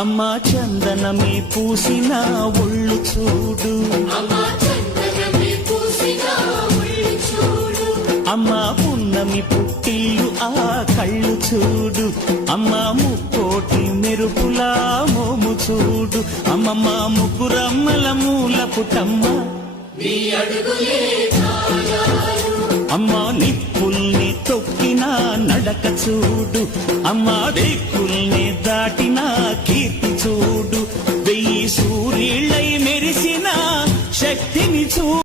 అమ్మా చందనమే పూసిన ఒళ్ళు చూడు, అమ్మా పున్నమి పుట్టిల్లు ఆ కళ్ళు చూడు, అమ్మా ముక్కోటి మెరుపులా మోము చూడు, అమ్మమ్మ ముగ్గురమ్మల మూల పుటమ్మ అమ్మా నిప్పుల్ని తొక్కిన నడక చూడు, అమ్మా దిక్కుల్ని దాటిన కీర్తి చూడు, 1000 సూర్యుళ్ళై మెరిసిన శక్తిని చూడు.